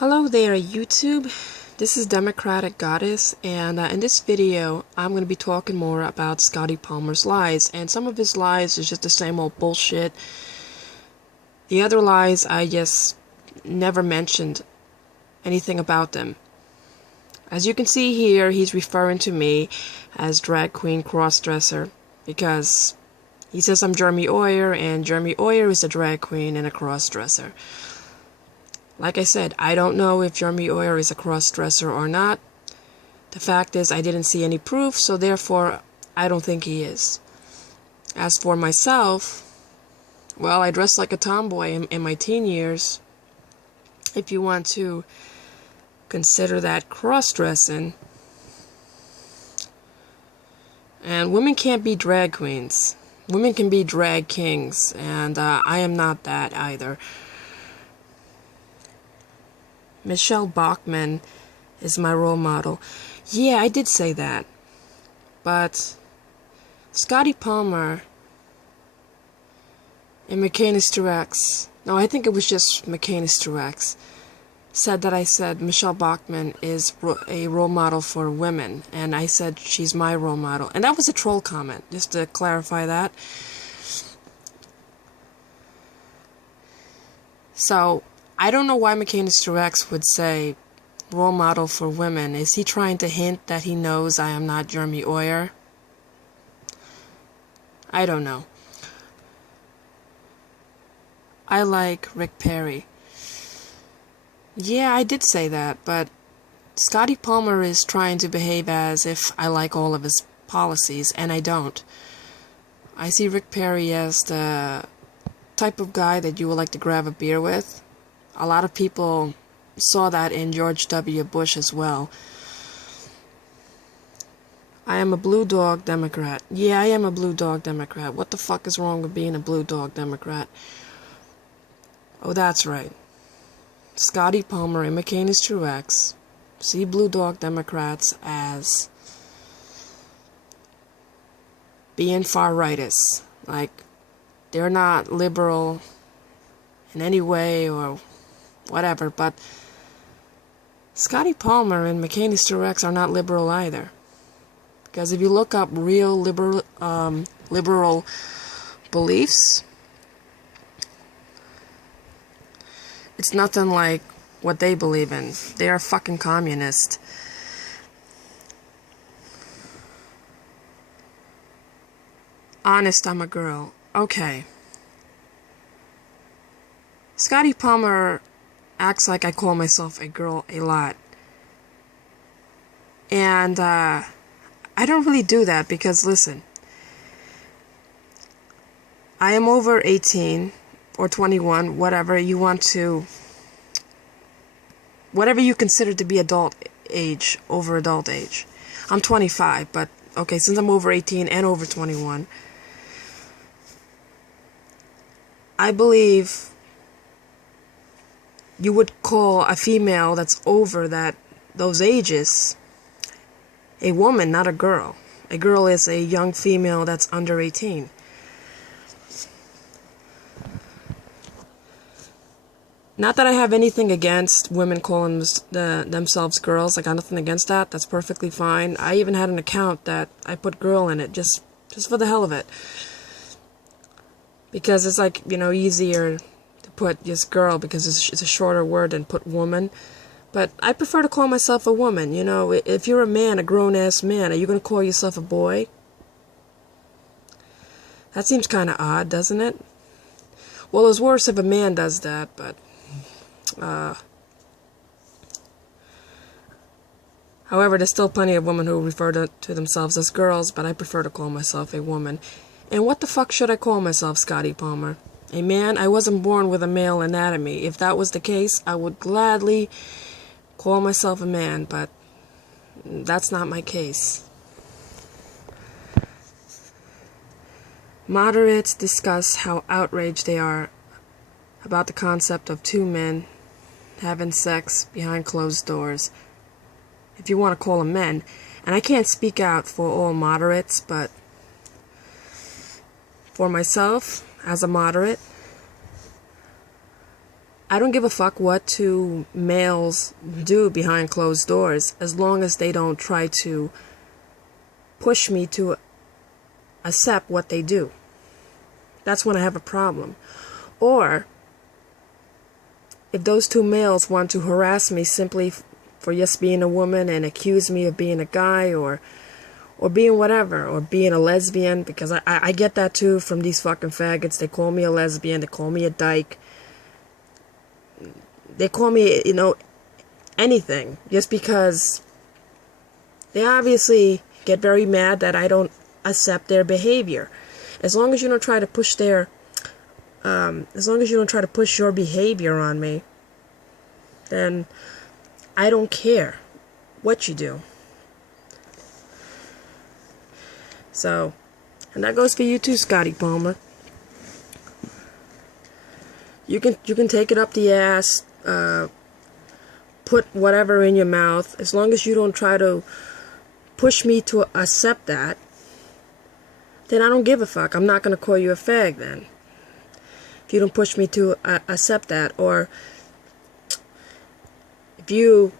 Hello there, YouTube. This is Democratic Goddess, and in this video, I'm going to be talking more about Scotty Palmer's lies, and some of his lies is just the same old bullshit. The other lies, I just never mentioned anything about them. As you can see here, he's referring to me as drag queen crossdresser, because he says I'm Jeremy Oyer, and Jeremy Oyer is a drag queen and a crossdresser. Like I said, I don't know if Jeremy Oyer is a cross-dresser or not. The fact is, I didn't see any proof, so therefore, I don't think he is. As for myself, well, I dressed like a tomboy in my teen years. If you want to consider that cross-dressing. And women can't be drag queens. Women can be drag kings, and I am not that either. Michelle Bachmann is my role model. Yeah, I did say that. But Scotty Palmer and McCainister X, no, I think it was just McCainister X, said that I said Michelle Bachmann is a role model for women, and I said she's my role model. And that was a troll comment, just to clarify that. So I don't know why McCainister X would say role model for women. Is he trying to hint that he knows I am not Jeremy Oyer? I don't know. I like Rick Perry. Yeah, I did say that, but Scotty Palmer is trying to behave as if I like all of his policies, and I don't. I see Rick Perry as the type of guy that you would like to grab a beer with. A lot of people saw that in George W. Bush as well. I am a blue dog Democrat. Yeah, I am a blue dog Democrat. What the fuck is wrong with being a blue dog Democrat? Oh, that's right. Scotty Palmer and McCainister X see blue dog Democrats as being far-rightist. Like, they're not liberal in any way or whatever, but Scotty Palmer and McCainister X are not liberal either. Because if you look up real liberal beliefs, it's nothing like what they believe in. They are fucking communist. Honest, I'm a girl. Okay. Scotty Palmer acts like I call myself a girl a lot. And I don't really do that because, listen, I am over 18 or 21, whatever you want to, whatever you consider to be adult age, over adult age. I'm 25, but okay, since I'm over 18 and over 21, I believe you would call a female that's over those ages a woman, not a girl. A girl is a young female that's under 18. Not that I have anything against women calling themselves girls. I got nothing against that. That's perfectly fine. I even had an account that I put girl in it just for the hell of it. Because it's like, easier put just girl because it's a shorter word than put woman. But I prefer to call myself a woman. If you're a man, a grown-ass man, are you going to call yourself a boy? That seems kind of odd, doesn't it? Well, it's worse if a man does that, but however, there's still plenty of women who refer to themselves as girls, but I prefer to call myself a woman. And what the fuck should I call myself, Scotty Palmer? A man? I wasn't born with a male anatomy. If that was the case, I would gladly call myself a man, but that's not my case. Moderates discuss how outraged they are about the concept of two men having sex behind closed doors. If you want to call them men. And I can't speak out for all moderates, but for myself, as a moderate, I don't give a fuck what two males do behind closed doors, as long as they don't try to push me to accept what they do. That's when I have a problem. Or if those two males want to harass me simply for just being a woman and accuse me of being a guy or being whatever, or being a lesbian, because I get that too from these fucking faggots. They call me a lesbian, they call me a dyke, they call me, anything, just because they obviously get very mad that I don't accept their behavior. As long as you don't try to push your behavior on me, then I don't care what you do. So, and that goes for you too, Scotty Palmer. You can take it up the ass, put whatever in your mouth, as long as you don't try to push me to accept that, then I don't give a fuck. I'm not going to call you a fag then. If you don't push me to accept that, or if you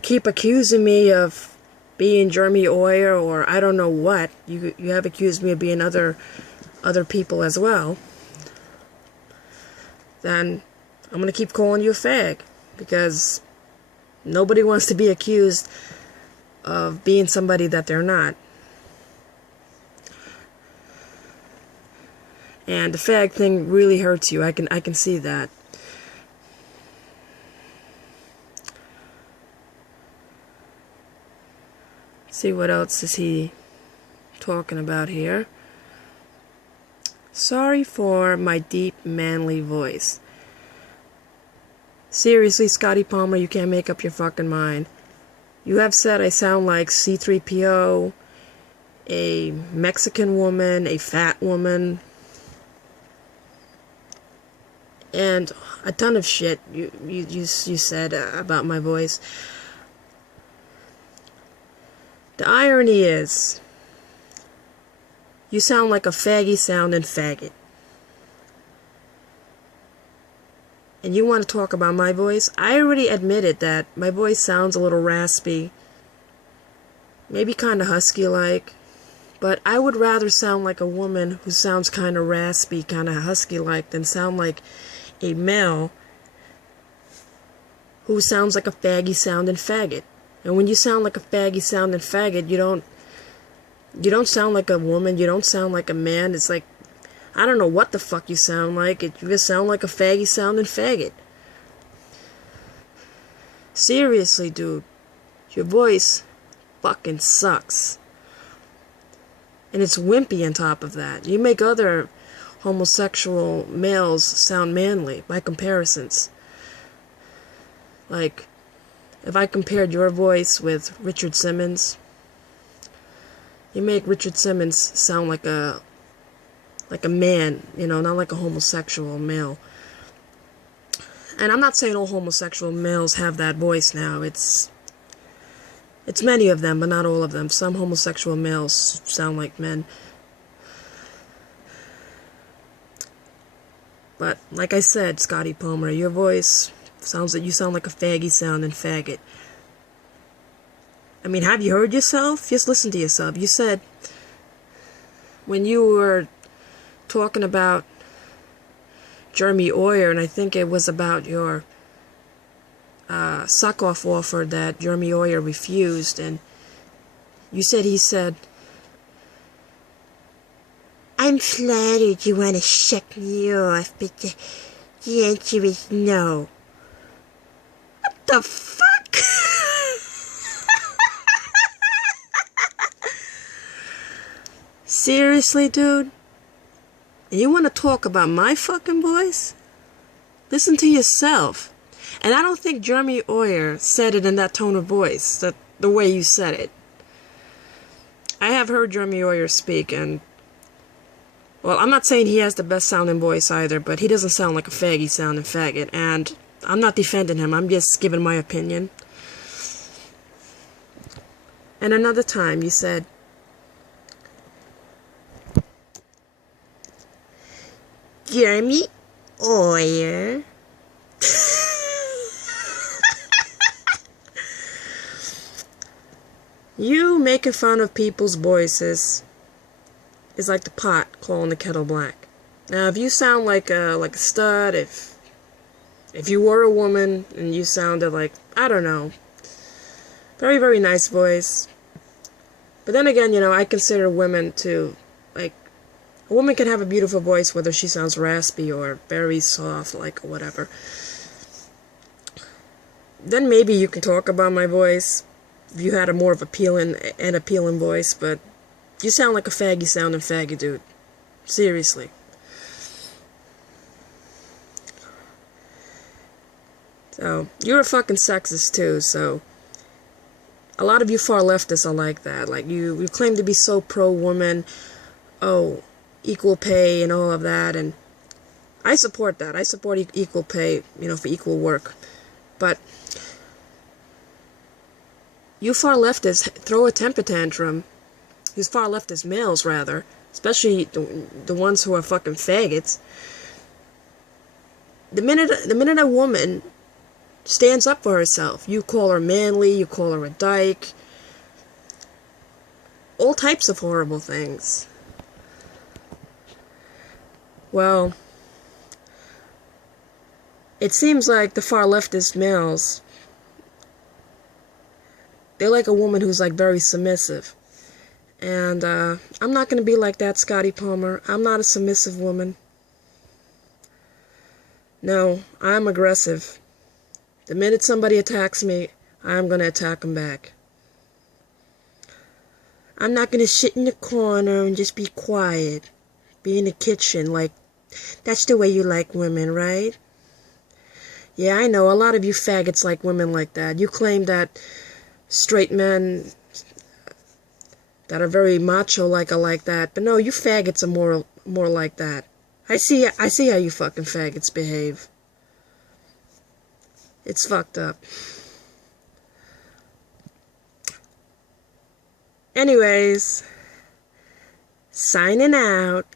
keep accusing me of being Jeremy Oyer, or I don't know what, you have accused me of being other people as well, then I'm going to keep calling you a fag, because nobody wants to be accused of being somebody that they're not. And the fag thing really hurts you. I can see that. See what else is he talking about here. Sorry for my deep, manly voice. Seriously, Scotty Palmer, you can't make up your fucking mind. You have said I sound like C-3PO, a Mexican woman, a fat woman, and a ton of shit you said about my voice. The irony is, you sound like a faggy sounding faggot. And you want to talk about my voice? I already admitted that my voice sounds a little raspy, maybe kind of husky-like, but I would rather sound like a woman who sounds kind of raspy, kind of husky-like, than sound like a male who sounds like a faggy sounding faggot. And when you sound like a faggy sounding faggot, you don't sound like a woman, you don't sound like a man. It's like, I don't know what the fuck you sound like. You just sound like a faggy sounding faggot. Seriously, dude, your voice fucking sucks. And it's wimpy on top of that. You make other homosexual males sound manly by comparisons. Like, if I compared your voice with Richard Simmons, you make Richard Simmons sound like a man, not like a homosexual male. And I'm not saying all homosexual males have that voice now. It's many of them, but not all of them. Some homosexual males sound like men. But like I said, Scotty Palmer, your voice sounds like you sound like a faggy sounding faggot. I mean, have you heard yourself? Just listen to yourself. You said, when you were talking about Jeremy Oyer, and I think it was about your suck-off offer that Jeremy Oyer refused, and he said, I'm flattered you want to shuck me off, but the answer is no. What the fuck? Seriously, dude? You want to talk about my fucking voice? Listen to yourself. And I don't think Jeremy Oyer said it in that tone of voice, the way you said it. I have heard Jeremy Oyer speak, and, well, I'm not saying he has the best sounding voice either, but he doesn't sound like a faggy sounding faggot, and I'm not defending him, I'm just giving my opinion. And another time you said, Jeremy, Oyer. You making fun of people's voices is like the pot calling the kettle black. Now, if you sound like a stud, if you were a woman and you sounded like, I don't know, very, very nice voice. But then again, you know, I consider women to, like, a woman can have a beautiful voice whether she sounds raspy or very soft, like, or whatever. Then maybe you can talk about my voice if you had a more of appealing voice, but you sound like a faggy sounding faggy dude. Seriously. So, you're a fucking sexist too, so a lot of you far leftists are like that. Like, you claim to be so pro-woman, oh, equal pay and all of that, and I support that. I support equal pay, you know, for equal work. But you far leftists throw a temper tantrum. These far leftist males, rather, especially the ones who are fucking faggots. The minute a woman stands up for herself, you call her manly, you call her a dyke, all types of horrible things. Well, it seems like the far leftist males, they're like a woman who's like very submissive. And I'm not going to be like that, Scotty Palmer. I'm not a submissive woman. No, I'm aggressive. The minute somebody attacks me, I'm going to attack them back. I'm not going to sit in the corner and just be quiet. Be in the kitchen like, that's the way you like women, right? Yeah, I know, a lot of you faggots like women like that. You claim that straight men that are very macho like that. But no, you faggots are more like that. I see how you fucking faggots behave. It's fucked up. Anyways, signing out.